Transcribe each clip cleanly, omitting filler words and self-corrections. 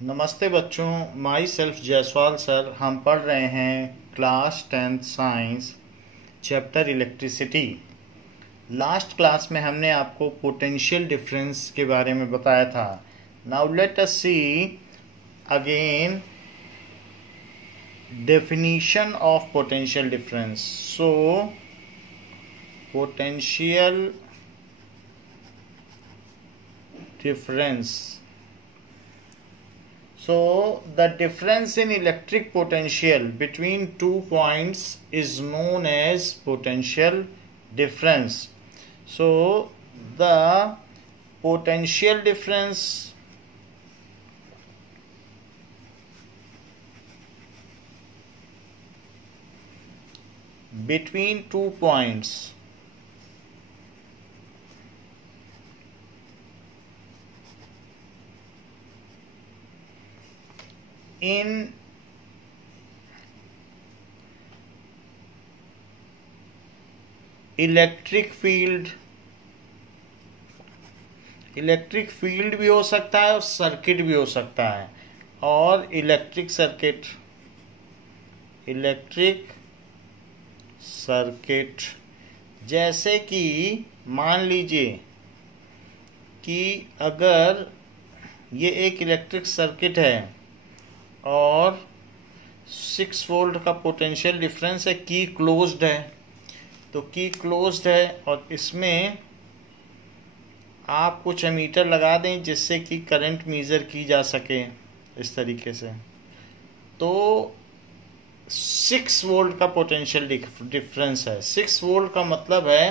नमस्ते बच्चों, my self Jaiswal sir. हम पढ़ रहे हैं class 10th science chapter electricity. Last class में हमने आपको पोटेंशियल डिफरेंस के बारे में बताया था। Now let us see again definition of potential difference. So potential difference, so the difference in electric potential between 2 points is known as potential difference. So the potential difference between 2 points in electric field भी हो सकता है और circuit भी हो सकता है। और इलेक्ट्रिक सर्किट जैसे कि मान लीजिए कि अगर ये एक इलेक्ट्रिक सर्किट है और 6 वोल्ट का पोटेंशियल डिफरेंस है, की क्लोज्ड है, तो की क्लोज्ड है और इसमें आप कुछ एमीटर लगा दें जिससे कि करंट मेजर की जा सके इस तरीके से। तो 6 वोल्ट का पोटेंशियल डिफरेंस है। 6 वोल्ट का मतलब है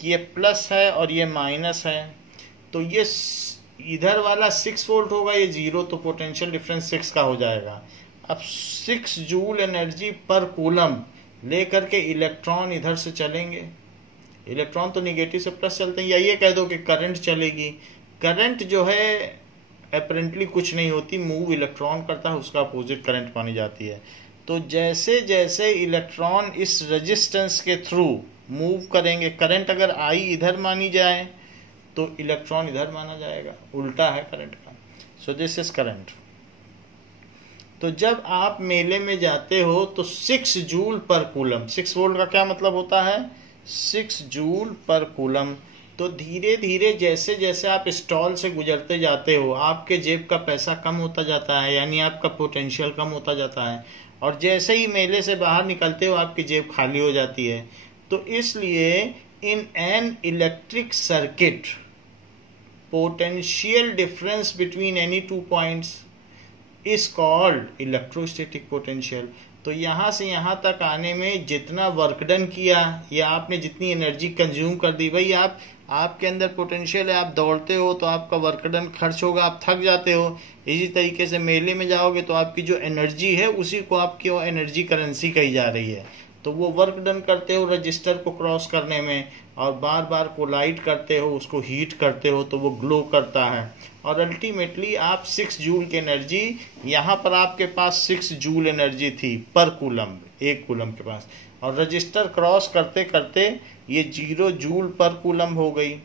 कि ये प्लस है और ये माइनस है, तो ये इधर वाला 6 वोल्ट होगा, ये 0, तो पोटेंशियल डिफरेंस 6 का हो जाएगा। अब 6 जूल एनर्जी पर कूलम लेकर के इलेक्ट्रॉन इधर से चलेंगे। इलेक्ट्रॉन तो निगेटिव से प्लस चलते हैं, या ये कह दो कि करंट चलेगी। करंट जो है अपेरेंटली कुछ नहीं होती, मूव इलेक्ट्रॉन करता है, उसका अपोजिट करंट मानी जाती है। तो जैसे जैसे इलेक्ट्रॉन इस रेजिस्टेंस के थ्रू मूव करेंगे, करंट अगर आई इधर मानी जाए तो इलेक्ट्रॉन इधर माना जाएगा, उल्टा है करंट का। सो दिस इज करंट। तो जब आप मेले में जाते हो तो 6 जूल पर कूलम, 6 वोल्ट का क्या मतलब होता है, 6 जूल पर कूलम। तो धीरे धीरे जैसे जैसे आप स्टॉल से गुजरते जाते हो, आपके जेब का पैसा कम होता जाता है, यानी आपका पोटेंशियल कम होता जाता है। और जैसे ही मेले से बाहर निकलते हो आपकी जेब खाली हो जाती है। तो इसलिए in an electric circuit potential difference between any 2 points is called electrostatic potential. तो यहाँ से यहाँ तक आने में जितना वर्क डन किया या आपने जितनी एनर्जी कंज्यूम कर दी, भाई आपके अंदर पोटेंशियल है, आप दौड़ते हो तो आपका वर्क डन खर्च होगा, आप थक जाते हो। इसी तरीके से मेले में जाओगे तो आपकी जो एनर्जी है उसी को आपकी एनर्जी करेंसी कही जा रही है। तो वो वर्क डन करते हो रजिस्टर को क्रॉस करने में, और बार बार कोलाइड करते हो, उसको हीट करते हो तो वो ग्लो करता है, और अल्टीमेटली आप 6 जूल की एनर्जी, यहाँ पर आपके पास 6 जूल एनर्जी थी पर कूलम, एक कूलम के पास, और रजिस्टर क्रॉस करते करते ये 0 जूल पर कूलम हो गई।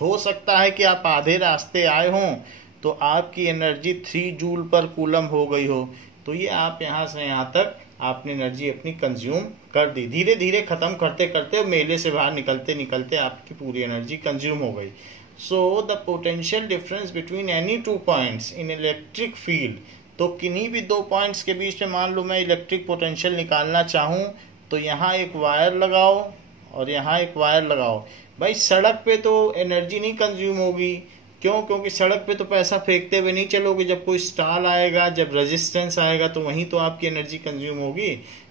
हो सकता है कि आप आधे रास्ते आए हों तो आपकी एनर्जी 3 जूल पर कूलम हो गई हो। तो ये आप यहाँ से यहाँ तक आपने एनर्जी अपनी कंज्यूम कर दी। धीरे धीरे खत्म करते करते मेले से बाहर निकलते निकलते आपकी पूरी एनर्जी कंज्यूम हो गई। सो the potential difference between any 2 points in electric field, तो किन्हीं भी 2 पॉइंट्स के बीच में मान लो मैं इलेक्ट्रिक पोटेंशियल निकालना चाहूँ तो यहाँ एक वायर लगाओ और यहाँ एक वायर लगाओ। भाई सड़क पे तो एनर्जी नहीं कंज्यूम होगी, क्यों? क्योंकि सड़क पे तो पैसा फेंकते हुए नहीं चलोगे, जब कोई स्टॉल आएगा, जब रेजिस्टेंस आएगा तो वहीं तो आपकी एनर्जी कंज्यूम होगी।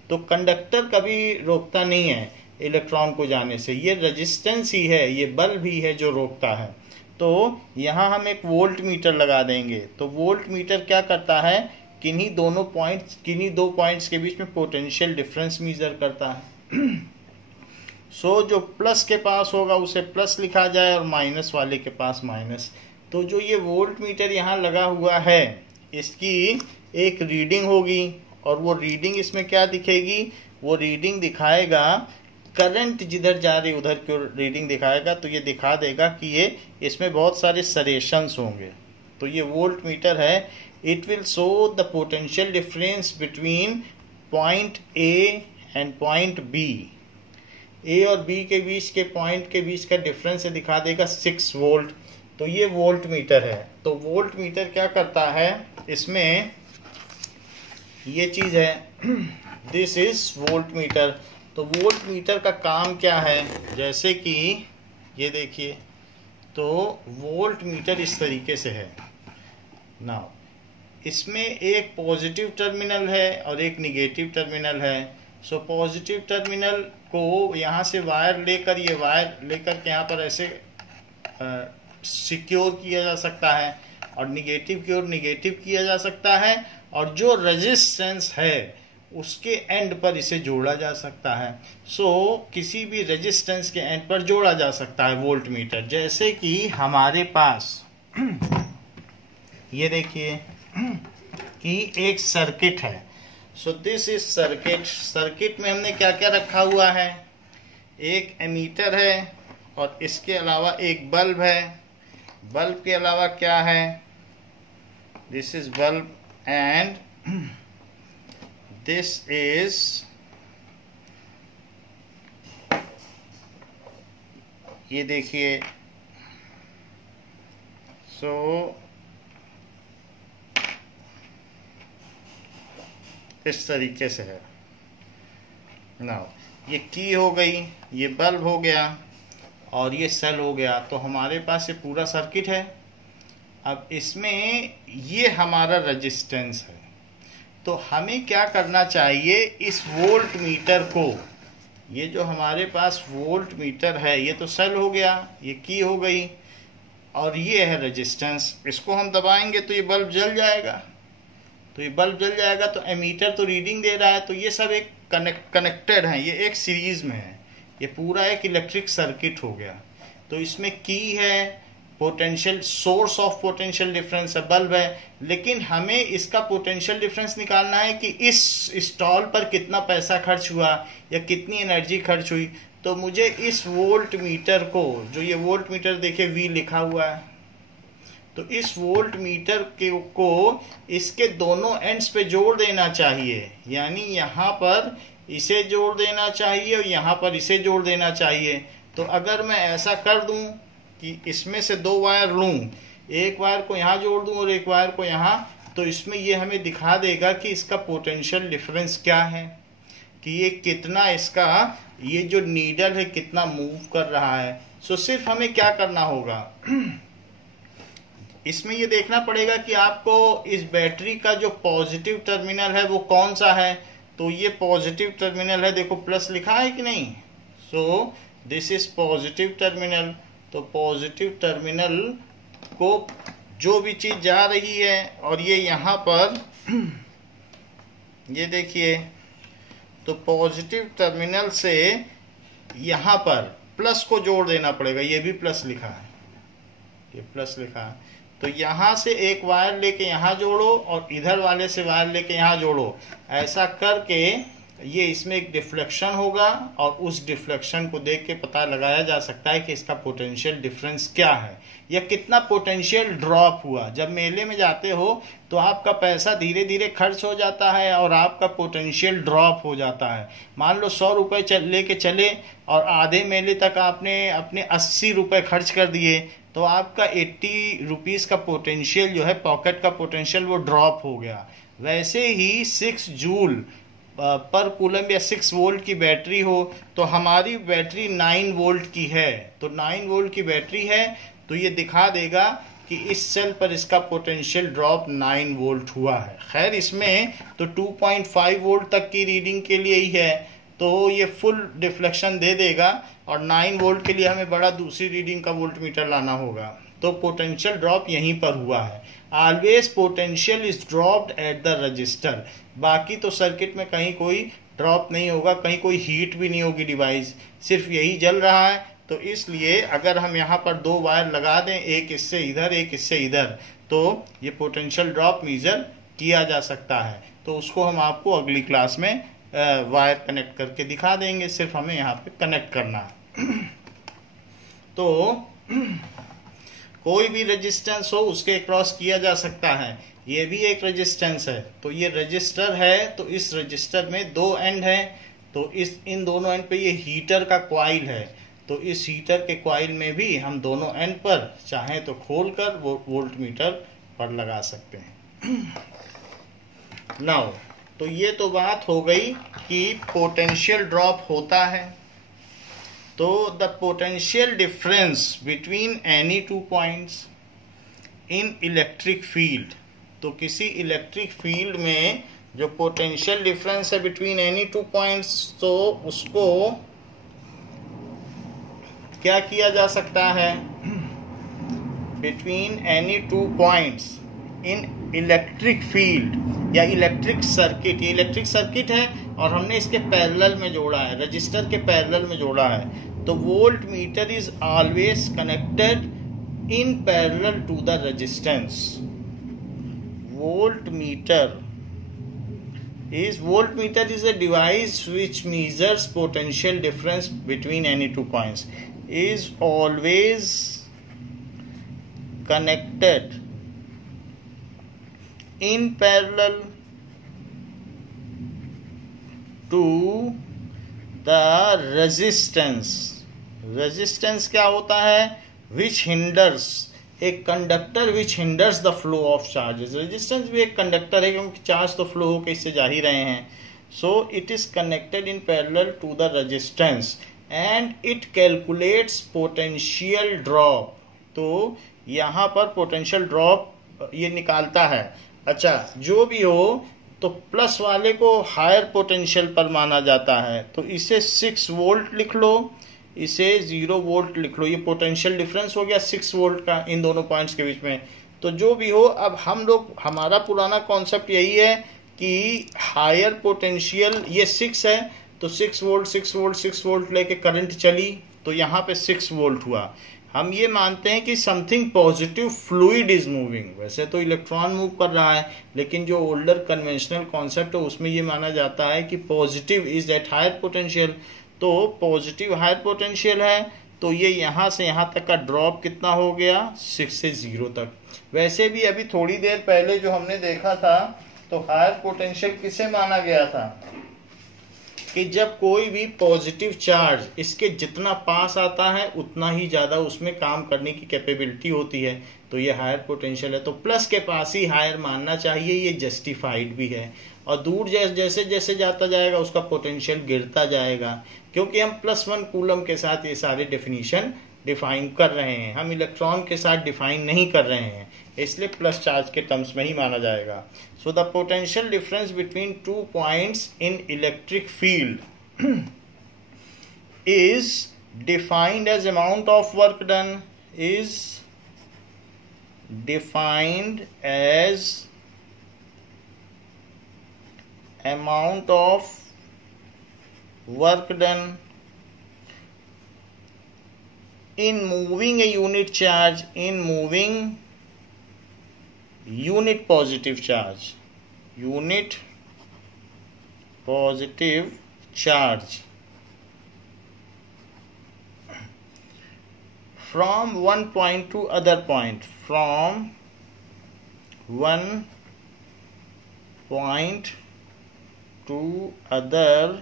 तो कंडक्टर कभी रोकता नहीं है इलेक्ट्रॉन को जाने से, ये रेजिस्टेंस ही है, ये बल्ब ही है जो रोकता है। तो यहाँ हम एक वोल्ट मीटर लगा देंगे। तो वोल्ट मीटर क्या करता है, किन्हीं 2 पॉइंट्स के बीच में पोटेंशियल डिफरेंस मेजर करता है। सो जो प्लस के पास होगा उसे प्लस लिखा जाए और माइनस वाले के पास माइनस। तो जो ये वोल्ट मीटर यहाँ लगा हुआ है इसकी एक रीडिंग होगी, और वो रीडिंग इसमें क्या दिखेगी, वो रीडिंग दिखाएगा करंट जिधर जा रही उधर की रीडिंग दिखाएगा। तो ये दिखा देगा कि ये इसमें बहुत सारे सरेशंस होंगे। तो ये वोल्ट मीटर है, it will show the potential difference between point A and point B. A और बी के बीच के पॉइंट के बीच का डिफरेंस दिखा देगा 6 वोल्ट। तो ये वोल्ट मीटर है। तो वोल्ट मीटर क्या करता है, इसमें ये चीज है, दिस इज वोल्ट मीटर। तो वोल्ट मीटर का काम क्या है, जैसे कि ये देखिए, तो वोल्ट मीटर इस तरीके से है ना, इसमें एक पॉजिटिव टर्मिनल है और एक निगेटिव टर्मिनल है। सो पॉजिटिव टर्मिनल को यहाँ से वायर लेकर, ये वायर लेकर के यहाँ पर ऐसे सिक्योर किया जा सकता है, और निगेटिव की ओर निगेटिव किया जा सकता है, और जो रेजिस्टेंस है उसके एंड पर इसे जोड़ा जा सकता है। सो किसी भी रेजिस्टेंस के एंड पर जोड़ा जा सकता है वोल्ट मीटर। जैसे कि हमारे पास ये देखिए कि एक सर्किट है। So this is circuit. Circuit में हमने क्या क्या रखा हुआ है, एक एमीटर है, और इसके अलावा एक बल्ब है। बल्ब के अलावा क्या है, this is bulb and this is ये देखिए, सो इस तरीके से है ना। ये की हो गई, ये बल्ब हो गया, और ये सेल हो गया। तो हमारे पास ये पूरा सर्किट है। अब इसमें ये हमारा रेजिस्टेंस है। तो हमें क्या करना चाहिए, इस वोल्ट मीटर को, ये जो हमारे पास वोल्ट मीटर है, ये तो सेल हो गया, ये की हो गई, और ये है रेजिस्टेंस। इसको हम दबाएंगे तो ये बल्ब जल जाएगा। तो ये बल्ब जल जाएगा, तो एमीटर तो रीडिंग दे रहा है। तो ये सब एक कनेक्टेड है, ये एक सीरीज में है। ये पूरा एक इलेक्ट्रिक सर्किट हो गया। तो इसमें की है, potential, source of potential difference है, बल्ब है। लेकिन हमें इसका पोटेंशियल डिफरेंस निकालना है कि इस स्टॉल पर कितना पैसा खर्च हुआ या कितनी एनर्जी खर्च हुई। तो मुझे इस वोल्ट मीटर को, जो ये वोल्ट मीटर देखिए V लिखा हुआ है, तो इस वोल्ट मीटर को इसके दोनों एंड्स पे जोड़ देना चाहिए। यानी यहाँ पर इसे जोड़ देना चाहिए और यहाँ पर इसे जोड़ देना चाहिए। तो अगर मैं ऐसा कर दूं कि इसमें से 2 वायर लूं, एक वायर को यहाँ जोड़ दूं और एक वायर को यहाँ, तो इसमें ये हमें दिखा देगा कि इसका पोटेंशियल डिफरेंस क्या है, कि ये कितना, इसका ये जो नीडल है कितना मूव कर रहा है। सो सिर्फ हमें क्या करना होगा, इसमें ये देखना पड़ेगा कि आपको इस बैटरी का जो पॉजिटिव टर्मिनल है वो कौन सा है। तो ये पॉजिटिव टर्मिनल है, देखो प्लस लिखा है कि नहीं। सो दिस इज पॉजिटिव टर्मिनल। तो पॉजिटिव टर्मिनल को जो भी चीज जा रही है, और ये यहाँ पर ये देखिए, तो पॉजिटिव टर्मिनल से यहाँ पर प्लस को जोड़ देना पड़ेगा। ये भी प्लस लिखा है, ये प्लस लिखा है। तो यहाँ से एक वायर लेके यहाँ जोड़ो और इधर वाले से वायर लेके यहाँ जोड़ो। ऐसा करके ये इसमें एक डिफ्लेक्शन होगा, और उस डिफ्लेक्शन को देख के पता लगाया जा सकता है कि इसका पोटेंशियल डिफरेंस क्या है या कितना पोटेंशियल ड्रॉप हुआ। जब मेले में जाते हो तो आपका पैसा धीरे धीरे खर्च हो जाता है और आपका पोटेंशियल ड्रॉप हो जाता है। मान लो 100 रुपये लेके चले और आधे मेले तक आपने अपने 80 रुपये खर्च कर दिए, तो आपका 80 रुपीज़ का पोटेंशियल जो है, पॉकेट का पोटेंशियल, वो ड्रॉप हो गया। वैसे ही 6 जूल पर कूलम या 6 वोल्ट की बैटरी हो, तो हमारी बैटरी 9 वोल्ट की है। तो 9 वोल्ट की बैटरी है, तो ये दिखा देगा कि इस सेल पर इसका पोटेंशियल ड्रॉप 9 वोल्ट हुआ है। खैर इसमें तो 2.5 वोल्ट तक की रीडिंग के लिए ही है, तो ये फुल डिफ्लेक्शन दे देगा, और 9 वोल्ट के लिए हमें बड़ा दूसरी रीडिंग का वोल्ट मीटर लाना होगा। तो पोटेंशियल ड्रॉप यहीं पर हुआ है। Always potential is dropped at the register. बाकी तो सर्किट में कहीं कोई ड्रॉप नहीं होगा, कहीं कोई हीट भी नहीं होगी डिवाइस, सिर्फ यही जल रहा है। तो इसलिए अगर हम यहाँ पर 2 वायर लगा दें, एक इससे इधर एक इससे इधर, तो ये पोटेंशियल ड्रॉप मेजर किया जा सकता है। तो उसको हम आपको अगली क्लास में वायर कनेक्ट करके दिखा देंगे, सिर्फ हमें यहाँ पे कनेक्ट करना है। तो कोई भी रेजिस्टेंस हो उसके क्रॉस किया जा सकता है। ये भी एक रेजिस्टेंस है, तो ये रजिस्टर है, तो इस रजिस्टर में दो एंड है, तो इन दोनों एंड पे ये हीटर का कॉइल है, तो इस हीटर के कॉइल में भी हम दोनों एंड पर चाहें तो खोलकर वोल्ट मीटर पर लगा सकते हैं। नाउ तो ये तो बात हो गई कि पोटेंशियल ड्रॉप होता है। तो the potential difference between any two points in electric field, तो किसी इलेक्ट्रिक फील्ड में जो पोटेंशियल डिफरेंस है बिटवीन एनी टू पॉइंट्स, तो उसको क्या किया जा सकता है, between any two points in electric field या इलेक्ट्रिक सर्किट। ये इलेक्ट्रिक सर्किट है और हमने इसके पैरेलल में जोड़ा है, रजिस्टर के पैरेलल में जोड़ा है, तो voltmeter is always connected in parallel to the resistance. Voltmeter is a device which measures potential difference between any two points, is always connected in parallel to the resistance। resistance क्या होता है, which hinders, एक conductor which hinders the flow of charges. Resistance भी एक conductor है क्योंकि charge तो flow होकर इससे जा ही रहे हैं। So it is connected in parallel to the resistance and it calculates potential drop. तो यहाँ पर पोटेंशियल ड्रॉप ये निकालता है। अच्छा, जो भी हो तो प्लस वाले को हायर पोटेंशियल पर माना जाता है, तो इसे 6 वोल्ट लिख लो, इसे 0 वोल्ट लिख लो। ये पोटेंशियल डिफरेंस हो गया 6 वोल्ट का इन दोनों पॉइंट्स के बीच में। तो जो भी हो, अब हमारा पुराना कॉन्सेप्ट यही है कि हायर पोटेंशियल ये 6 है, तो 6 वोल्ट 6 वोल्ट 6 वोल्ट लेके करंट चली, तो यहाँ पे 6 वोल्ट हुआ। हम ये मानते हैं कि something positive fluid is moving. वैसे तो इलेक्ट्रॉन मूव कर रहा है, लेकिन जो ओल्डर कन्वेंशनल कॉन्सेप्ट है उसमें ये माना जाता है कि positive is at higher potential. तो पॉजिटिव हायर पोटेंशियल है, तो ये यहाँ से यहाँ तक का ड्रॉप कितना हो गया, 6 से 0 तक। वैसे भी अभी थोड़ी देर पहले जो हमने देखा था, तो हायर पोटेंशियल किसे माना गया था कि जब कोई भी पॉजिटिव चार्ज इसके जितना पास आता है उतना ही ज्यादा उसमें काम करने की कैपेबिलिटी होती है, तो ये हायर पोटेंशियल है। तो प्लस के पास ही हायर मानना चाहिए, ये जस्टिफाइड भी है। और दूर जैसे जैसे जाता जाएगा उसका पोटेंशियल गिरता जाएगा, क्योंकि हम +1 कूलम के साथ ये सारे डेफिनेशन डिफाइन कर रहे हैं, हम इलेक्ट्रॉन के साथ डिफाइन नहीं कर रहे हैं, इसलिए प्लस चार्ज के टर्म्स में ही माना जाएगा। So the potential difference between 2 points in electric field is defined as amount of work done, is defined as amount of work done in moving a unit charge, in moving unit positive charge, unit positive charge from one point to other point, from one point to other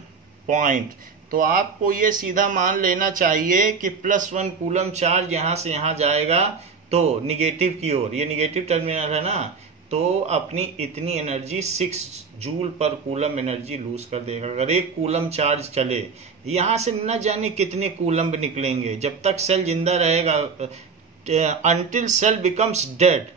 point. तो आपको ये सीधा मान लेना चाहिए कि +1 coulomb charge यहाँ से यहाँ जाएगा तो निगेटिव की ओर, ये निगेटिव टर्मिनल है ना, तो अपनी इतनी एनर्जी 6 जूल पर कूलम एनर्जी लूज कर देगा। अगर 1 कूलम चार्ज चले, यहाँ से न जाने कितने कूलम निकलेंगे जब तक सेल जिंदा रहेगा, until cell becomes dead,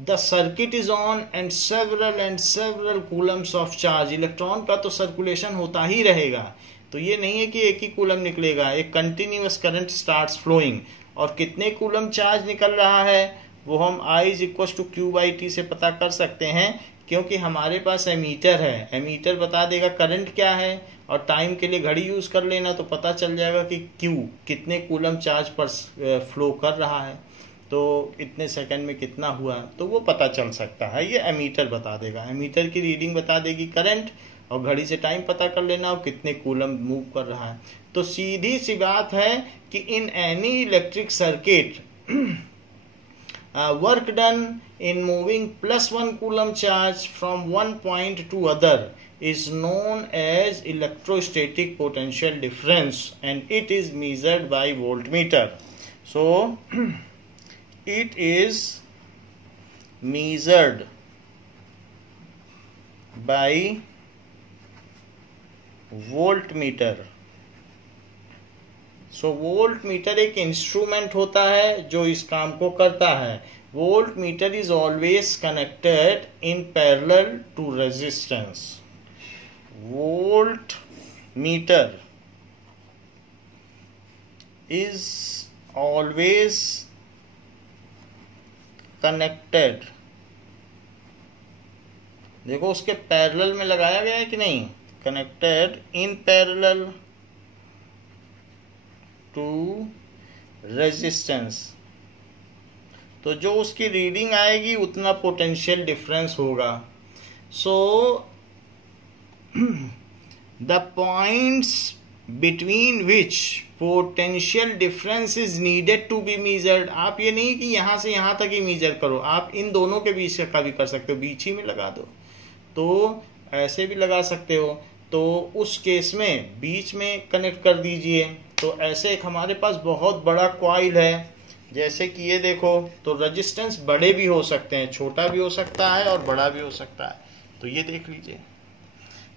the circuit is on and several coulombs of charge। Electron का तो सर्कुलेशन होता ही रहेगा, तो ये नहीं है कि एक ही कूलम निकलेगा, एक कंटिन्यूअस करंट स्टार्ट्स फ्लोइंग। और कितने कूलम चार्ज निकल रहा है वो हम I = Q/T से पता कर सकते हैं, क्योंकि हमारे पास एमीटर है, एमीटर बता देगा करंट क्या है, और टाइम के लिए घड़ी यूज कर लेना तो पता चल जाएगा कि Q कितने कूलम चार्ज पर फ्लो कर रहा है, तो इतने सेकंड में कितना हुआ, तो वो पता चल सकता है, ये एमीटर बता देगा। एमीटर की रीडिंग बता देगी करंट, और घड़ी से टाइम पता कर लेना और कितने कूलम मूव कर रहा है। तो सीधी सी बात है कि in any electric circuit work done in moving +1 coulomb charge from one point to other is known as electrostatic potential difference, and it is measured by voltmeter. So it is measured by voltmeter. So voltmeter एक instrument होता है जो इस काम को करता है. Voltmeter is always connected in parallel to resistance. Voltmeter is always connected. देखो उसके पैरेलल में लगाया गया है कि नहीं. Connected in parallel to resistance. तो जो उसकी रीडिंग आएगी उतना पोटेंशियल डिफरेंस होगा. So the points between which potential difference is needed to be measured. आप ये नहीं कि यहां से यहां तक ही मेजर करो, आप इन दोनों के बीच का भी कर सकते हो. बीच ही में लगा दो तो ऐसे भी लगा सकते हो. तो उस केस में बीच में कनेक्ट कर दीजिए. तो ऐसे एक हमारे पास बहुत बड़ा कॉइल है, जैसे कि ये देखो. तो रेजिस्टेंस बड़े भी हो सकते हैं, छोटा भी हो सकता है और बड़ा भी हो सकता है. तो ये देख लीजिए.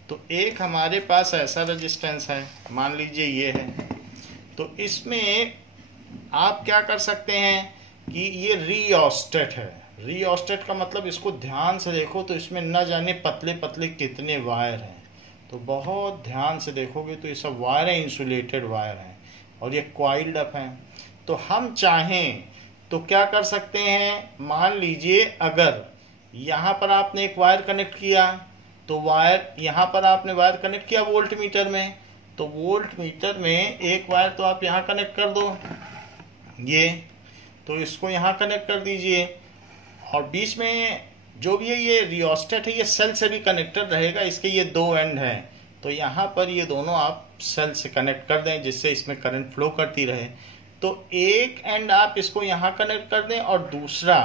तो एक हमारे पास ऐसा रेजिस्टेंस है, मान लीजिए ये है. तो इसमें आप क्या कर सकते हैं कि ये रिओस्टेट है. रिओस्टेट का मतलब, इसको ध्यान से देखो तो इसमें न जाने पतले पतले कितने वायर हैं. तो बहुत ध्यान से देखोगे तो ये सब वायर है, इंसुलेटेड वायर हैं और ये कॉइल्ड अप हैं. तो हम चाहें तो क्या कर सकते हैं, मान लीजिए अगर यहाँ पर आपने एक वायर कनेक्ट किया, तो वायर यहाँ पर आपने वायर कनेक्ट किया वोल्ट मीटर में. तो वोल्ट मीटर में एक वायर तो आप यहाँ कनेक्ट कर दो, ये. तो इसको यहाँ कनेक्ट कर दीजिए. और बीच में जो भी है ये रिओस्टेट है, ये सेल से भी कनेक्टेड रहेगा. इसके ये दो एंड हैं. तो यहाँ पर ये दोनों आप सेल से कनेक्ट कर दें जिससे इसमें करंट फ्लो करती रहे. तो एक एंड आप इसको यहाँ कनेक्ट कर दें और दूसरा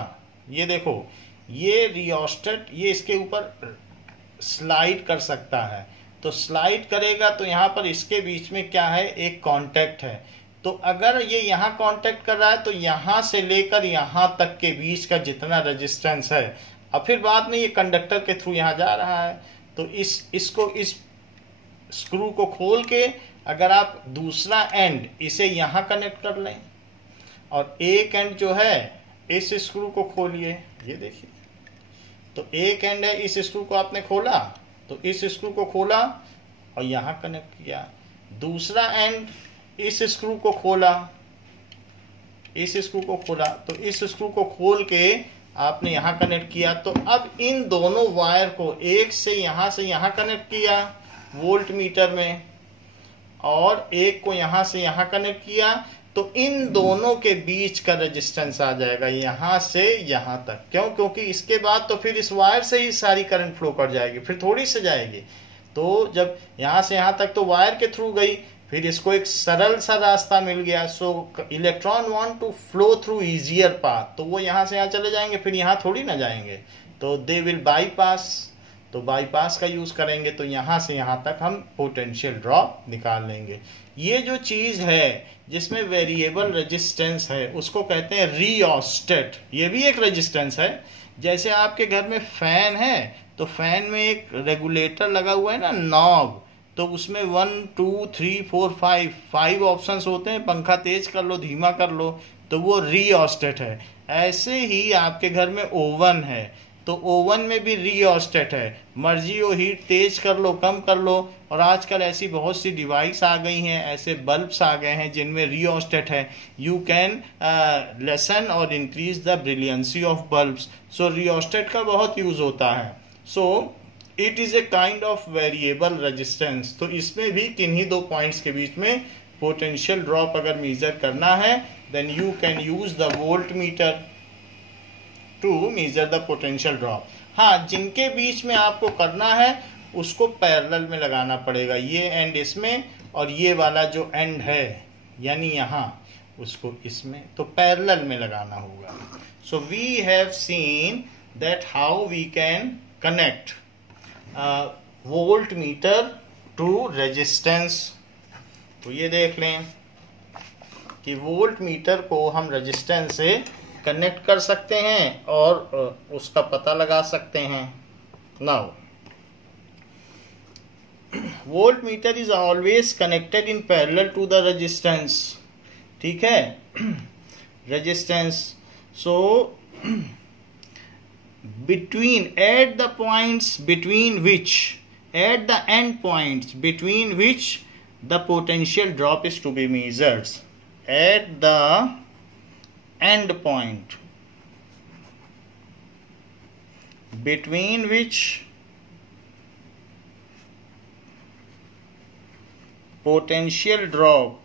ये देखो, ये रिओस्टेट ये इसके ऊपर स्लाइड कर सकता है. तो स्लाइड करेगा तो यहाँ पर इसके बीच में क्या है, एक कांटेक्ट है. तो अगर ये यहाँ कांटेक्ट कर रहा है तो यहाँ से लेकर यहाँ तक के बीच का जितना रेजिस्टेंस है, अब फिर बाद में ये कंडक्टर के थ्रू यहाँ जा रहा है. तो इसको इस स्क्रू को खोल के अगर आप दूसरा एंड इसे यहाँ कनेक्ट कर लें और एक एंड जो है इस स्क्रू को खोलिए. ये देखिए, तो एक एंड है, इस स्क्रू को आपने खोला तो इस स्क्रू को खोला और यहाँ कनेक्ट किया. दूसरा एंड इस स्क्रू को खोला, इस स्क्रू को खोला, तो इस स्क्रू को खोल के आपने यहाँ कनेक्ट किया. तो अब इन दोनों वायर को एक से यहाँ कनेक्ट किया वोल्ट मीटर में और एक को यहाँ से यहाँ कनेक्ट किया. तो इन दोनों के बीच का रेजिस्टेंस आ जाएगा यहाँ से यहाँ तक. क्यों? क्योंकि इसके बाद तो फिर इस वायर से ही सारी करंट फ्लो कर जाएगी, फिर थोड़ी से जाएगी. तो जब यहाँ से यहाँ तक तो वायर के थ्रू गई, फिर इसको एक सरल सा रास्ता मिल गया. So electron want to flow through easier path. तो वो यहाँ से यहाँ चले जाएंगे, फिर यहाँ थोड़ी ना जाएंगे. तो दे विल बाईपास. तो बाईपास का यूज करेंगे तो यहाँ से यहाँ तक हम पोटेंशियल ड्रॉप निकाल लेंगे. ये जो चीज है जिसमें वेरिएबल रेजिस्टेंस है उसको कहते हैं रिओस्टेट. ये भी एक रेजिस्टेंस है. जैसे आपके घर में फैन है तो फैन में एक रेगुलेटर लगा हुआ है ना, नॉब. तो उसमें 1 2 3 4 5 ऑप्शंस होते हैं. पंखा तेज कर लो, धीमा कर लो, तो वो रिओस्टेट है. ऐसे ही आपके घर में ओवन है तो ओवन में भी रिओस्टेट है. मर्जी हो हीट तेज कर लो, कम कर लो. और आजकल ऐसी बहुत सी डिवाइस आ गई हैं, ऐसे बल्ब्स आ गए हैं जिनमें रिओस्टेट है. यू कैन लेसन और increase the brilliancy of bulbs. So rheostat का बहुत यूज होता है. सो it is a kind of variable resistance. तो इसमें भी किन्हीं दो पॉइंट्स के बीच में पोटेंशियल ड्रॉप अगर मेजर करना है then you can use the voltmeter to measure the potential drop. हाँ, जिनके बीच में आपको करना है उसको पैरेलल में लगाना पड़ेगा. ये एंड इसमें और ये वाला जो एंड है यानी यहाँ, उसको इसमें, तो पैरेलल में लगाना होगा. So we have seen that how we can connect voltmeter to resistance. तो ये देख लें कि वोल्ट मीटर को हम रेजिस्टेंस से कनेक्ट कर सकते हैं और उसका पता लगा सकते हैं. Now voltmeter is always connected in parallel to the resistance. ठीक है, resistance. So between at the points between which at the end points between which the potential drop is to be measured. At the end point between which potential drop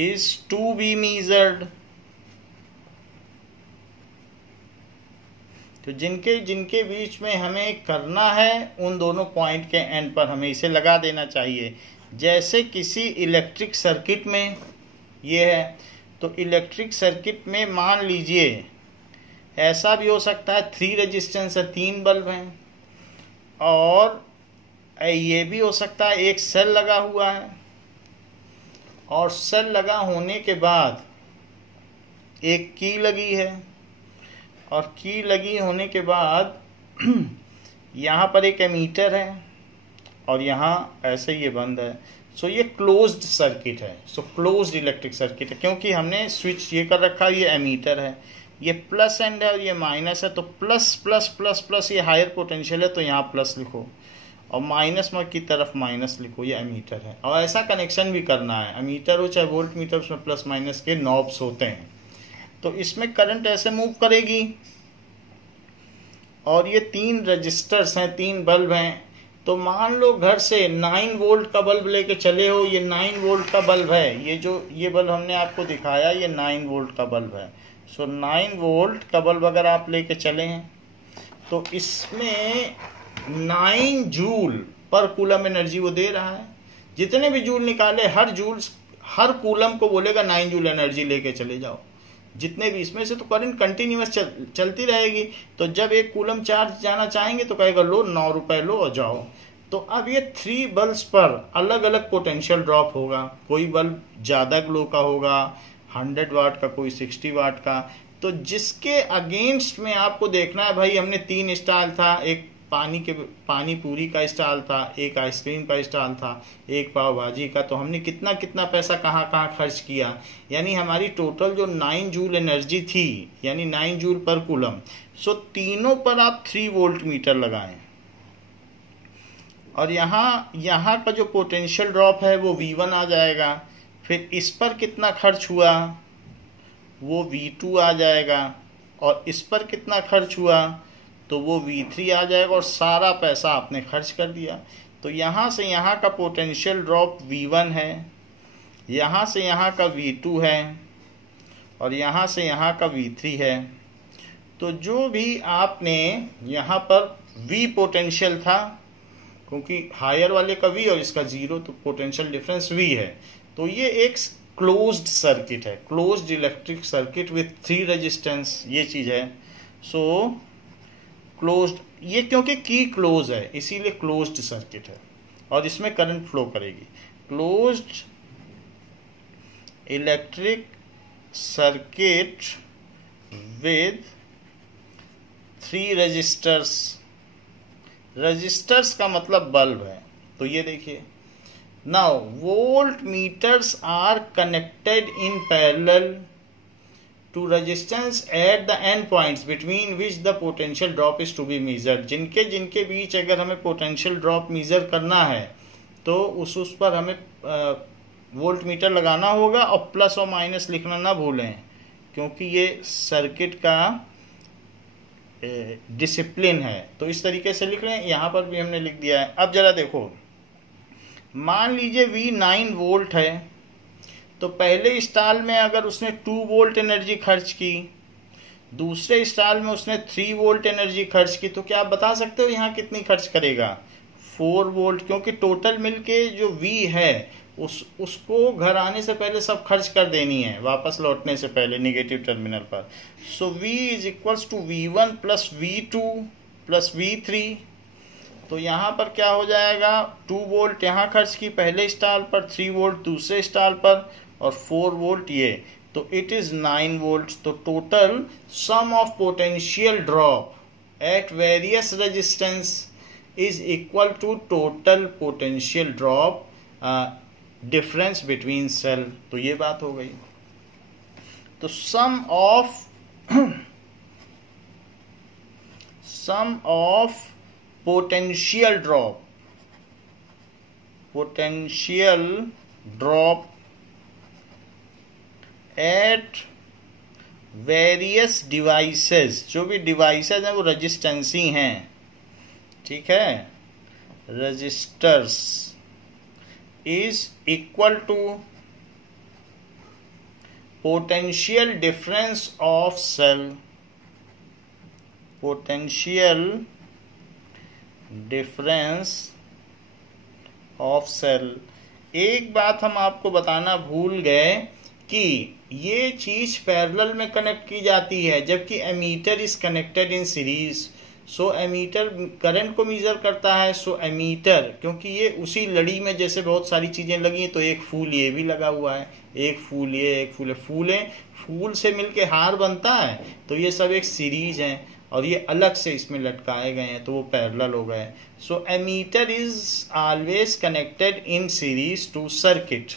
is to be measured. तो जिनके जिनके बीच में हमें करना है उन दोनों point के एंड पर हमें इसे लगा देना चाहिए. जैसे किसी इलेक्ट्रिक सर्किट में ये है, तो इलेक्ट्रिक सर्किट में मान लीजिए ऐसा भी हो सकता है 3 रेजिस्टेंस है, 3 बल्ब हैं, और ये भी हो सकता है एक सेल लगा हुआ है, और सेल लगा होने के बाद एक की लगी है, और की लगी होने के बाद यहाँ पर एक एमीटर है और यहाँ ऐसे ये बंद है. सो ये क्लोज्ड सर्किट है. सो क्लोज्ड इलेक्ट्रिक सर्किट है क्योंकि हमने स्विच ये कर रखा है. ये एमीटर है, ये प्लस एंड है और ये माइनस है. तो प्लस प्लस प्लस प्लस ये हायर पोटेंशियल है तो यहाँ प्लस लिखो, और माइनस में की तरफ माइनस लिखो. ये एमीटर है और ऐसा कनेक्शन भी करना है. एमीटर हो चाहे वोल्ट मीटर, उसमें प्लस माइनस के नॉब्स होते हैं. तो इसमें करंट ऐसे मूव करेगी. और ये 3 रजिस्टर्स हैं, 3 बल्ब हैं. तो मान लो घर से 9 वोल्ट का बल्ब लेके चले हो. ये 9 वोल्ट का बल्ब है. ये बल्ब हमने आपको दिखाया, ये 9 वोल्ट का बल्ब है. सो 9 वोल्ट का बल्ब अगर आप लेके चले हैं तो इसमें 9 जूल पर कूलम एनर्जी वो दे रहा है. जितने भी जूल निकाले, हर कूलम को बोलेगा 9 जूल एनर्जी लेके चले जाओ. जितने भी इसमें से तो करंट कंटिन्यूअस चलती रहेगी. तो जब एक कूलम चार्ज जाना चाहेंगे तो कहेगा लो 9 रुपए लो और जाओ. तो अब ये 3 बल्ब्स पर अलग अलग पोटेंशियल ड्रॉप होगा. कोई बल्ब ज़्यादा ग्लो का होगा, 100 वाट का, कोई 60 वाट का. तो जिसके अगेंस्ट में आपको देखना है, भाई हमने 3 स्टॉल था, एक पानी पूरी का स्टॉल था, एक आइसक्रीम का स्टॉल था, एक पाव भाजी का. तो हमने कितना कितना पैसा कहाँ कहाँ खर्च किया. यानी हमारी टोटल जो 9 जूल एनर्जी थी, यानी 9 जूल पर कूलम. सो तीनों पर आप 3 वोल्ट मीटर लगाएं. और यहाँ का जो पोटेंशियल ड्रॉप है वो V1 आ जाएगा. फिर इस पर कितना खर्च हुआ वो V2 आ जाएगा, और इस पर कितना खर्च हुआ तो वो V3 आ जाएगा. और सारा पैसा आपने खर्च कर दिया. तो यहाँ से यहाँ का पोटेंशियल ड्रॉप V1 है, यहाँ से यहाँ का V2 है, और यहाँ से यहाँ का V3 है. तो जो भी आपने यहाँ पर V पोटेंशियल था, क्योंकि हायर वाले का V और इसका 0, तो पोटेंशियल डिफरेंस V है. तो ये एक क्लोज्ड सर्किट है, closed electric circuit with 3 resistance, ये चीज़ है. सो क्लोज्ड, ये क्योंकि की क्लोज है इसीलिए क्लोज्ड सर्किट है और इसमें करंट फ्लो करेगी. Closed electric circuit with 3 resistors. Resistors का मतलब बल्ब है. तो ये देखिए, now voltmeters are connected in parallel to resistance at the end points between which the potential drop is to be measured. जिनके जिनके बीच अगर हमें पोटेंशियल ड्रॉप मेजर करना है तो उस पर हमें वोल्ट मीटर लगाना होगा. और प्लस और माइनस लिखना ना भूलें, क्योंकि ये सर्किट का डिसिप्लिन है. तो इस तरीके से लिख लें. यहाँ पर भी हमने लिख दिया है. अब जरा देखो, मान लीजिए V9 वोल्ट है. तो पहले स्टॉल में अगर उसने 2 वोल्ट एनर्जी खर्च की, दूसरे स्टॉल में उसने 3 वोल्ट एनर्जी खर्च की, तो क्या आप बता सकते हो यहाँ कितनी खर्च करेगा? 4 वोल्ट. क्योंकि टोटल मिलके जो V है उसको घर आने से पहले सब खर्च कर देनी है वापस लौटने से पहले निगेटिव टर्मिनल पर। So V is equals to V1 plus V2 plus V3। तो यहाँ पर क्या हो जाएगा, 2 वोल्ट यहाँ खर्च की पहले स्टाल पर, 3 वोल्ट दूसरे स्टाल पर और 4 वोल्ट ये, तो इट इज 9 वोल्ट। तो total sum of potential drop at various resistance is equal to total potential drop difference between cell. तो ये बात हो गई। तो sum of potential drop at various devices, जो भी डिवाइसेस हैं वो रेजिस्टेंसी हैं, ठीक है, resistors, is equal to potential difference of cell, potential difference of cell. एक बात हम आपको बताना भूल गए कि ये चीज पैरेलल में कनेक्ट की जाती है, जबकि ammeter is connected in series. So ammeter current को मेजर करता है। सो एमीटर, क्योंकि ये उसी लड़ी में जैसे बहुत सारी चीजें लगी हैं, तो एक फूल ये भी लगा हुआ है, एक फूल ये, एक फूल फूल से मिलके हार बनता है, तो ये सब एक सीरीज है और ये अलग से इसमें लटकाए गए हैं, तो वो पैरेलल हो गए। So ammeter is always connected in series to circuit,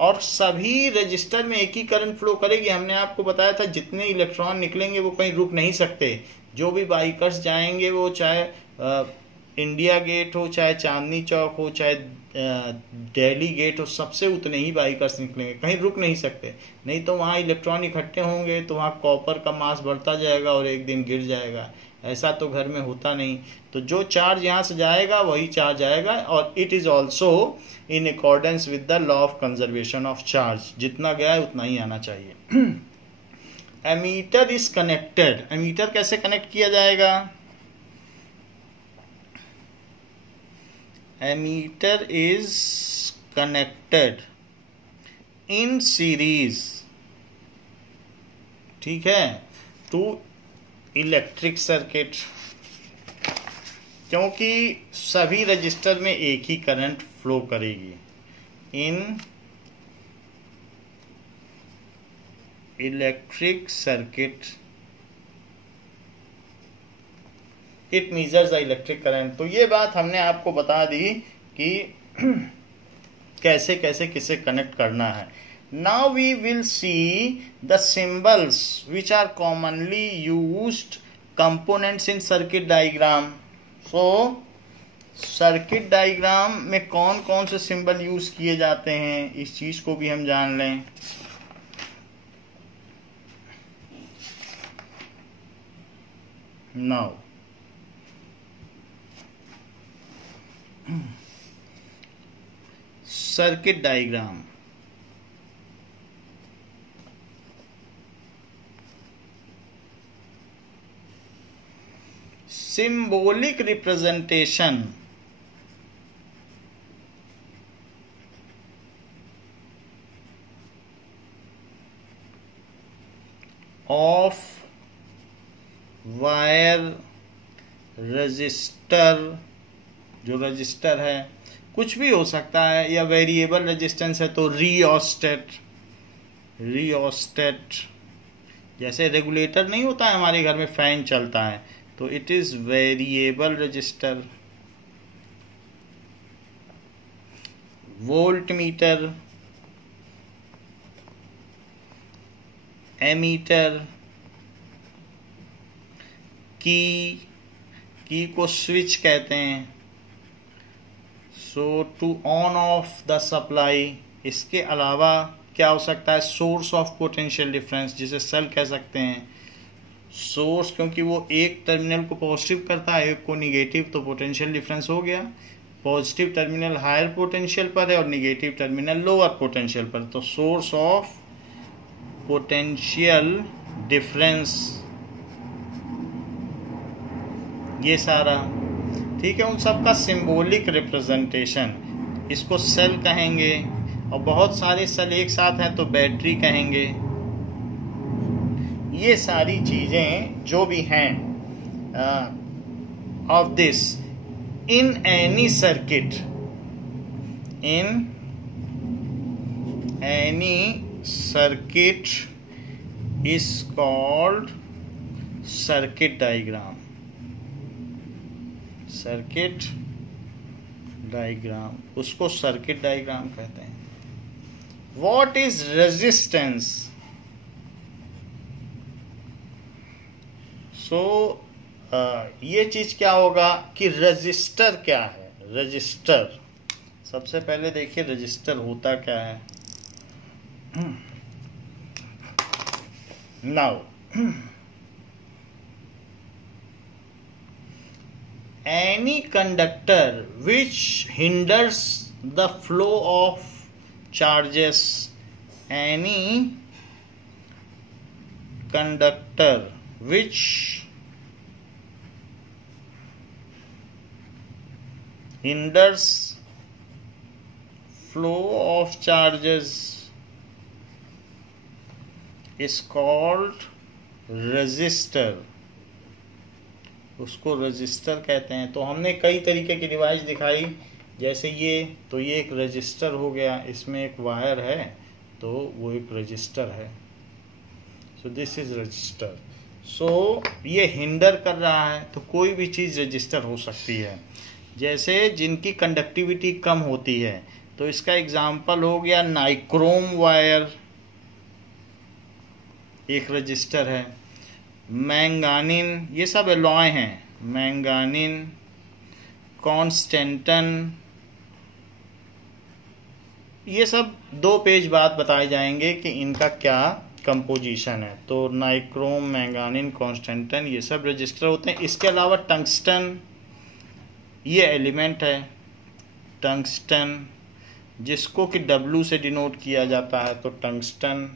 और सभी रजिस्टर में एक ही करंट फ्लो करेगी। हमने आपको बताया था जितने इलेक्ट्रॉन निकलेंगे वो कहीं रुक नहीं सकते। जो भी बाइकर्स जाएंगे, वो चाहे इंडिया गेट हो, चाहे चांदनी चौक हो, चाहे दिल्ली गेट हो, सबसे उतने ही बाइकर्स निकलेंगे, कहीं रुक नहीं सकते। नहीं तो वहाँ इलेक्ट्रॉन इकट्ठे होंगे तो वहाँ कॉपर का मास बढ़ता जाएगा और एक दिन गिर जाएगा। ऐसा तो घर में होता नहीं। तो जो चार्ज यहाँ से जाएगा वही चार्ज आएगा, और it is also in accordance with the law of conservation of charge, जितना गया है उतना ही आना चाहिए। Ammeter is connected. एमीटर कैसे कनेक्ट किया जाएगा? Ammeter is connected in series, ठीक है, टू इलेक्ट्रिक सर्किट, क्योंकि सभी रजिस्टर में एक ही करंट फ्लो करेगी। इन electric circuit it measures the electric current. तो ये बात हमने आपको बता दी कि कैसे कैसे किसे कनेक्ट करना है। Now we will see the symbols which are commonly used components in circuit diagram. So circuit diagram में कौन कौन से सिंबल यूज किए जाते हैं, इस चीज को भी हम जान लें। Now circuit diagram, symbolic representation of wire resistor, जो रजिस्टर है कुछ भी हो सकता है, या वेरिएबल रेजिस्टेंस है तो रियोस्टेट, जैसे रेगुलेटर नहीं होता है हमारे घर में, फैन चलता है, तो it is variable resistor. Voltmeter, ammeter, की को स्विच कहते हैं, so to on off the supply. इसके अलावा क्या हो सकता है? सोर्स ऑफ पोटेंशियल डिफरेंस, जिसे सेल कह सकते हैं। सोर्स क्योंकि वो एक टर्मिनल को पॉजिटिव करता है, एक को निगेटिव, तो पोटेंशियल डिफरेंस हो गया। पॉजिटिव टर्मिनल हायर पोटेंशियल पर है और निगेटिव टर्मिनल लोअर पोटेंशियल पर, तो सोर्स ऑफ पोटेंशियल डिफरेंस, ये सारा ठीक है। उन सब का सिंबॉलिक रिप्रेजेंटेशन, इसको सेल कहेंगे, और बहुत सारे सेल एक साथ हैं तो बैटरी कहेंगे। ये सारी चीजें जो भी हैं of this in any circuit, in any circuit is called circuit diagram. Circuit diagram, उसको सर्किट डायग्राम कहते हैं। What is resistance? सो ये चीज क्या होगा कि रजिस्टर क्या है। रजिस्टर, सबसे पहले देखिए रजिस्टर होता क्या है। Now any conductor which hinders the flow of charges, any conductor which hinders flow of charges is called resistor, उसको रजिस्टर कहते हैं। तो हमने कई तरीके की डिवाइस दिखाई, जैसे ये, तो ये एक रजिस्टर हो गया, इसमें एक वायर है तो वो एक रजिस्टर है। So this is resistor. So ये हिंडर कर रहा है, तो कोई भी चीज़ रजिस्टर हो सकती है। जैसे जिनकी कंडक्टिविटी कम होती है, तो इसका एग्जाम्पल हो गया नाइक्रोम वायर, एक रजिस्टर है। मैंगानिन, ये सब एलॉय हैं। मैंगानिन, कॉन्स्टेंटन, ये सब 2 पेज बाद बताए जाएंगे कि इनका क्या कंपोजिशन है। तो नाइक्रोम, मैंगानिन, कॉन्स्टेंटन, ये सब रजिस्टर होते हैं। इसके अलावा टंगस्टन, ये एलिमेंट है टंगस्टन, जिसको कि W से डिनोट किया जाता है, तो टंगस्टन।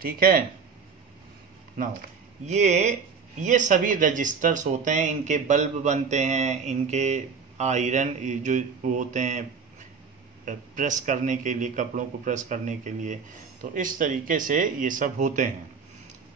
ठीक है ना। ये सभी रजिस्टर्स होते हैं, इनके बल्ब बनते हैं, इनके आयरन जो होते हैं प्रेस करने के लिए, कपड़ों को प्रेस करने के लिए। तो इस तरीके से ये सब होते हैं।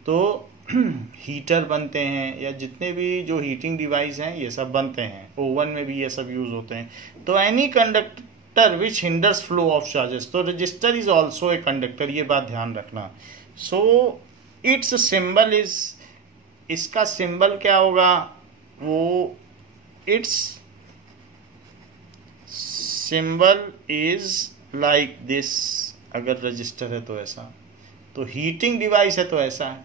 तो हीटर बनते हैं, या जितने भी जो हीटिंग डिवाइस हैं ये सब बनते हैं। ओवन में भी ये सब यूज होते हैं। तो any conductor which hinders flow of charges, तो resistor is also a conductor, ये बात ध्यान रखना। सो इट्स सिंबल इज, इसका सिंबल क्या होगा, वो its symbol is like this. अगर रजिस्टर है तो ऐसा, तो हीटिंग डिवाइस है तो ऐसा है,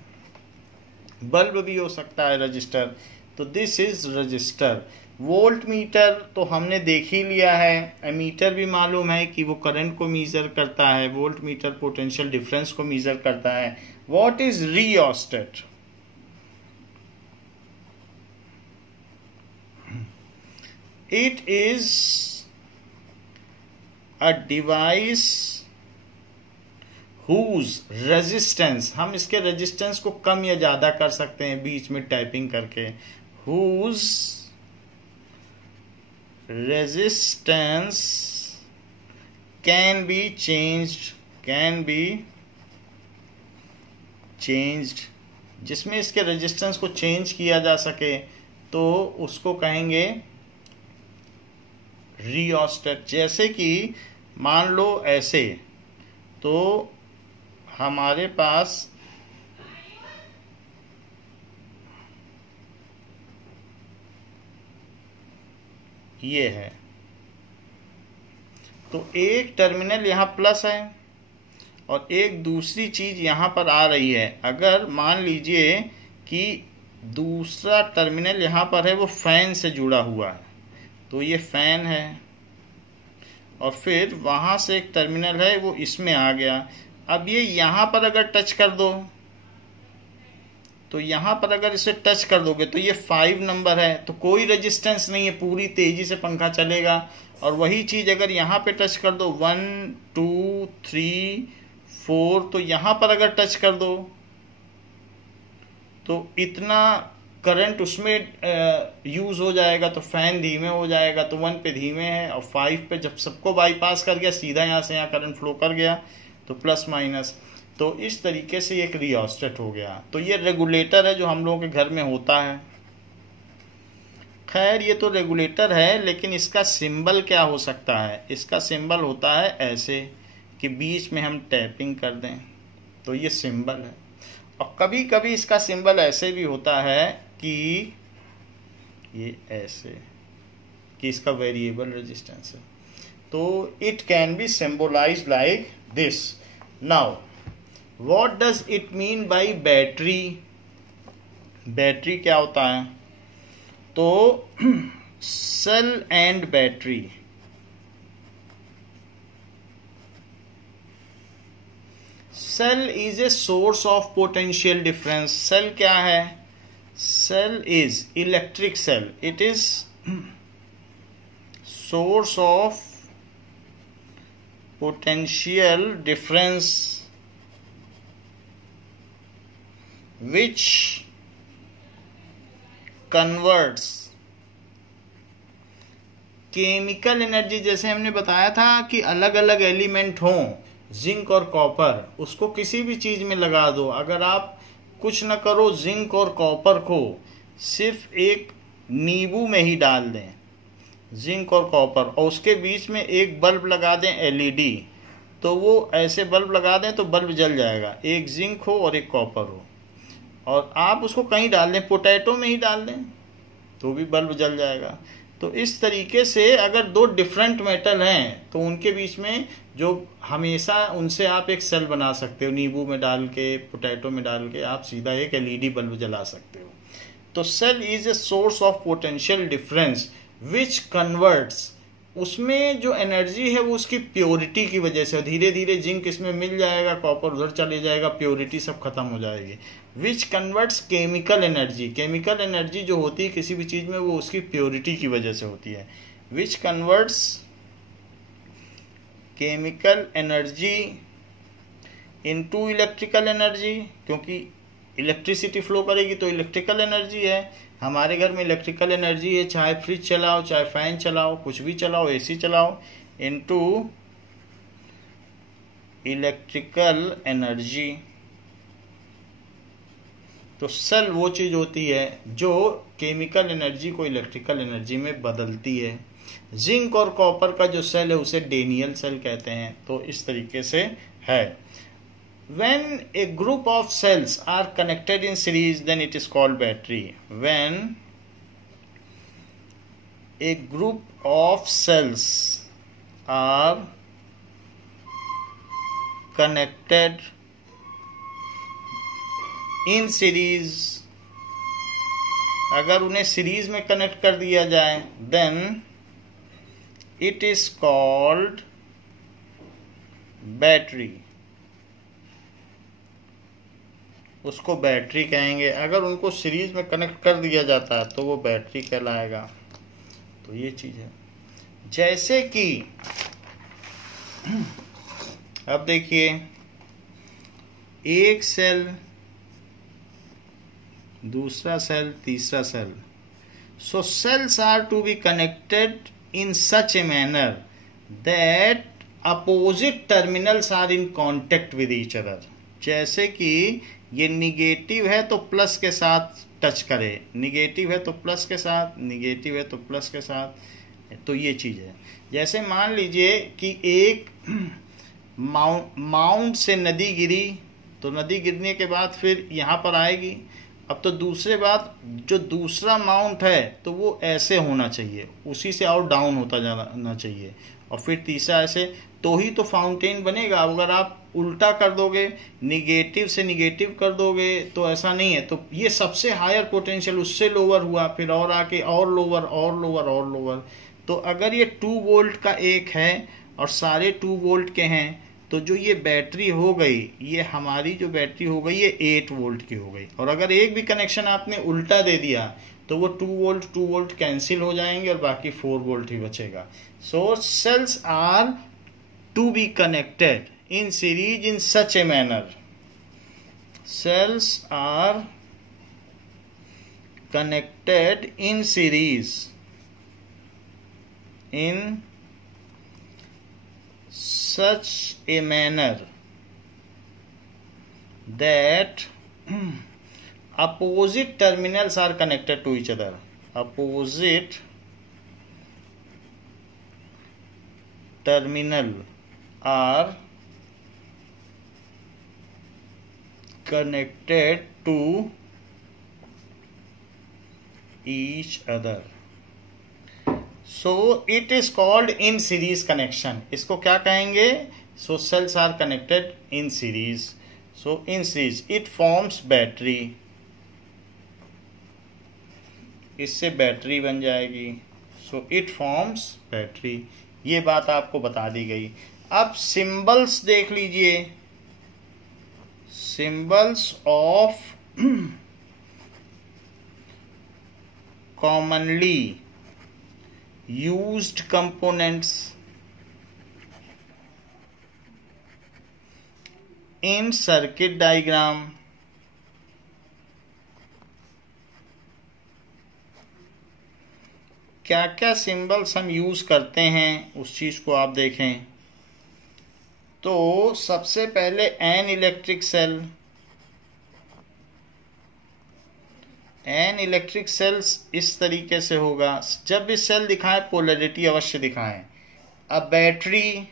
बल्ब भी हो सकता है रजिस्टर। तो this is register. Voltmeter तो हमने देख ही लिया है। एमीटर भी मालूम है कि वो करंट को मेजर करता है। वोल्ट मीटर पोटेंशियल डिफरेंस को मेजर करता है। What is rheostat? It is a device whose resistance, हम इसके रेजिस्टेंस को कम या ज्यादा कर सकते हैं बीच में टाइपिंग करके। Whose resistance can be changed, जिसमें इसके रेजिस्टेंस को चेंज किया जा सके तो उसको कहेंगे रियोस्टेट। जैसे कि मान लो ऐसे, तो हमारे पास ये है, तो एक टर्मिनल यहां प्लस है और एक दूसरी चीज यहां पर आ रही है। अगर मान लीजिए कि दूसरा टर्मिनल यहां पर है, वो फैन से जुड़ा हुआ है, तो ये फैन है, और फिर वहां से एक टर्मिनल है वो इसमें आ गया। अब ये यहां पर अगर टच कर दो, तो यहां पर अगर इसे टच कर दोगे तो ये 5 नंबर है, तो कोई रेजिस्टेंस नहीं है, पूरी तेजी से पंखा चलेगा। और वही चीज अगर यहां पे टच कर दो 1 2 3 4, तो यहां पर अगर टच कर दो तो इतना करंट उसमें यूज हो जाएगा तो फैन धीमे हो जाएगा, तो 1 पे धीमे है और 5 पे जब सबको बाईपास कर गया सीधा यहाँ से यहाँ करंट फ्लो कर गया तो प्लस माइनस। तो इस तरीके से एक रियोस्टेट हो गया। तो ये रेगुलेटर है जो हम लोगों के घर में होता है। खैर ये तो रेगुलेटर है, लेकिन इसका सिंबल क्या हो सकता है? इसका सिंबल होता है ऐसे कि बीच में हम टैपिंग कर दें, तो ये सिंबल है। और कभी कभी इसका सिंबल ऐसे भी होता है कि ये ऐसे कि इसका वेरिएबल रेजिस्टेंस है, तो it can be symbolised like this. Now what does it mean by battery? Battery क्या होता है? तो cell and battery, cell is a source of potential difference. Cell क्या है? Cell is electric cell, it is source of potential difference which converts chemical energy. जैसे हमने बताया था कि अलग अलग एलिमेंट हों, जिंक और कॉपर, उसको किसी भी चीज में लगा दो। अगर आप कुछ न करो, जिंक और कॉपर को सिर्फ एक नींबू में ही डाल दें, जिंक और कॉपर, और उसके बीच में एक बल्ब लगा दें एलईडी, तो वो ऐसे बल्ब लगा दें तो बल्ब जल जाएगा, एक जिंक हो और एक कॉपर हो। और आप उसको कहीं डाल दें, पोटैटो में ही डाल दें, तो भी बल्ब जल जाएगा। तो इस तरीके से अगर दो डिफरेंट मेटल हैं तो उनके बीच में जो हमेशा उनसे आप एक सेल बना सकते हो, नींबू में डाल के, पोटैटो में डाल के आप सीधा एक एलईडी बल्ब जला सकते हो। तो cell is a source of potential difference which converts, उसमें जो एनर्जी है वो उसकी प्योरिटी की वजह से, धीरे धीरे जिंक इसमें मिल जाएगा, कॉपर उधर चले जाएगा, प्योरिटी सब खत्म हो जाएगी। Which converts chemical energy, chemical energy जो होती है किसी भी चीज में वो उसकी प्योरिटी की वजह से होती है। Which converts chemical energy into electrical energy, क्योंकि इलेक्ट्रिसिटी फ्लो करेगी तो इलेक्ट्रिकल एनर्जी है। हमारे घर में इलेक्ट्रिकल एनर्जी है, चाहे फ्रिज चलाओ, चाहे फैन चलाओ, कुछ भी चलाओ, एसी चलाओ, इनटू इलेक्ट्रिकल एनर्जी। तो सेल वो चीज होती है जो केमिकल एनर्जी को इलेक्ट्रिकल एनर्जी में बदलती है। जिंक और कॉपर का जो सेल है उसे डेनियल सेल कहते हैं। तो इस तरीके से है। When a group of cells are connected in series, then it is called battery. When a group of cells are connected in series, अगर उन्हें सीरीज में कनेक्ट कर दिया जाए, then it is called battery. उसको बैटरी कहेंगे। अगर उनको सीरीज में कनेक्ट कर दिया जाता है तो वो बैटरी कहलाएगा। तो ये चीज है। जैसे कि अब देखिए, एक सेल, दूसरा सेल, तीसरा cell. So cells are to be connected in such a manner that opposite terminals are in contact with each other. जैसे कि ये निगेटिव है तो प्लस के साथ टच करे, निगेटिव है तो प्लस के साथ, निगेटिव है तो प्लस के साथ। तो ये चीज है। जैसे मान लीजिए कि एक माउंट से नदी गिरी, तो नदी गिरने के बाद फिर यहाँ पर आएगी। अब तो दूसरे बात, जो दूसरा माउंट है तो वो ऐसे होना चाहिए, उसी से और डाउन होता जाना चाहिए, और फिर तीसरा ऐसे, तो ही तो फाउंटेन बनेगा। अगर आप उल्टा कर दोगे, निगेटिव से निगेटिव कर दोगे, तो ऐसा नहीं है। तो ये सबसे हायर पोटेंशियल, उससे लोअर हुआ, फिर और आके और लोअर और लोअर और लोअर। तो अगर ये 2 वोल्ट का एक है और सारे 2 वोल्ट के हैं, तो जो ये बैटरी हो गई, ये हमारी जो बैटरी हो गई, ये 8 वोल्ट की हो गई। और अगर एक भी कनेक्शन आपने उल्टा दे दिया तो वो 2 वोल्ट कैंसिल हो जाएंगे और बाकी 4 वोल्ट ही बचेगा। So cells are to be connected in series in such a manner. Cells are connected in series in such a manner that opposite terminals are connected to each other. Opposite terminal are connected to each other. So it is called in series connection. इसको क्या कहेंगे? So cells are connected in series. So in series it forms battery. इससे battery बन जाएगी. So it forms battery. ये बात आपको बता दी गई. अब सिंबल्स देख लीजिए. Symbols of commonly used components in circuit diagram. क्या क्या सिंबल्स हम यूज करते हैं उस चीज को आप देखें. तो सबसे पहले an electric cell. An electric cells इस तरीके से होगा. जब भी सेल दिखाएं पोलैरिटी अवश्य दिखाएं. अब बैटरी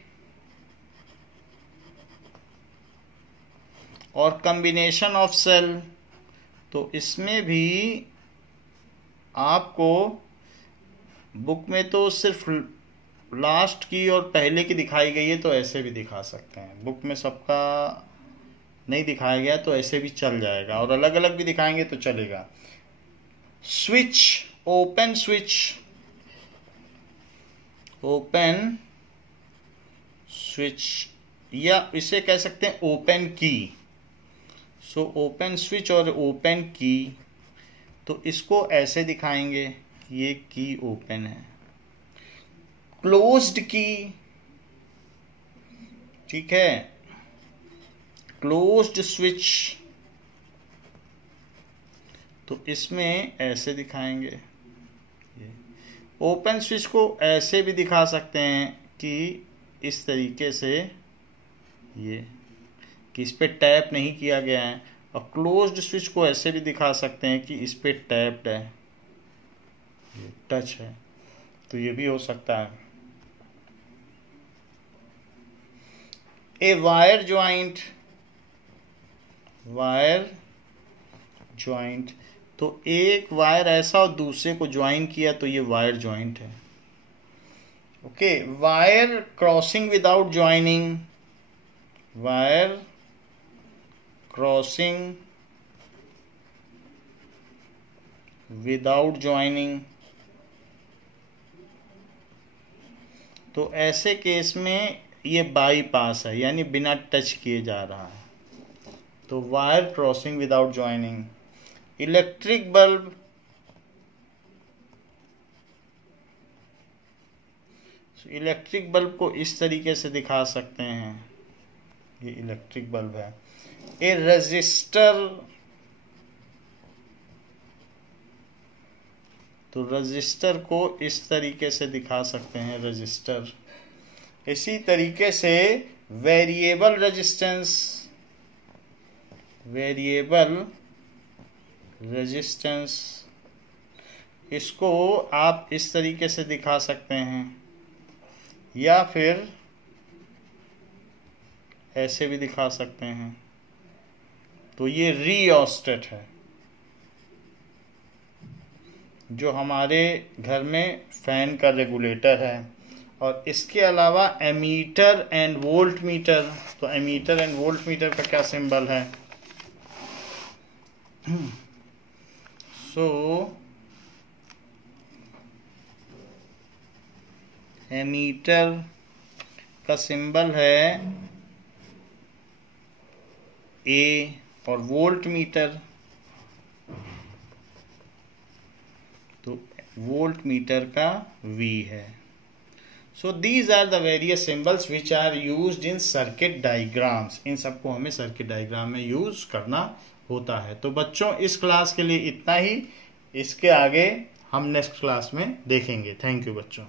और कॉम्बिनेशन ऑफ सेल, तो इसमें भी आपको बुक में तो सिर्फ लास्ट की और पहले की दिखाई गई है, तो ऐसे भी दिखा सकते हैं. बुक में सबका नहीं दिखाया गया तो ऐसे भी चल जाएगा, और अलग अलग भी दिखाएंगे तो चलेगा. Switch, open switch, open switch, या इसे कह सकते हैं ओपन की. सो ओपन स्विच और ओपन की, तो इसको ऐसे दिखाएंगे, ये की ओपन है. क्लोज्ड की, ठीक है, क्लोज्ड स्विच, तो इसमें ऐसे दिखाएंगे. ओपन स्विच को ऐसे भी दिखा सकते हैं कि इस तरीके से, ये कि इस पे टैप नहीं किया गया है. और क्लोज्ड स्विच को ऐसे भी दिखा सकते हैं कि इस पे टैप्ड है, ये टच है, तो ये भी हो सकता है. A wire joint, wire joint, तो एक वायर ऐसा और दूसरे को ज्वाइन किया तो ये वायर ज्वाइंट है. Okay. Wire crossing without joining, wire crossing without joining, तो ऐसे केस में ये बाईपास है, यानी बिना टच किए जा रहा है, तो wire crossing without joining. Electric bulb, electric bulb को इस तरीके से दिखा सकते हैं, ये इलेक्ट्रिक बल्ब है. ए रजिस्टर, तो रजिस्टर को इस तरीके से दिखा सकते हैं, रजिस्टर. इसी तरीके से वेरिएबल रेजिस्टेंस, वेरिएबल रेजिस्टेंस, इसको आप इस तरीके से दिखा सकते हैं, या फिर ऐसे भी दिखा सकते हैं. तो ये रियोस्टेट है, जो हमारे घर में फैन का रेगुलेटर है. और इसके अलावा एमीटर एंड वोल्ट मीटर, तो एमीटर एंड वोल्ट मीटर का क्या सिंबल है? सो एमीटर का सिंबल है ए, और वोल्ट मीटर, तो वोल्ट मीटर का वी है. So these are the various symbols which are used in circuit diagrams. इन सबको हमें सर्किट डायग्राम में यूज करना होता है. तो बच्चों, इस क्लास के लिए इतना ही. इसके आगे हम नेक्स्ट क्लास में देखेंगे। थैंक यू बच्चों।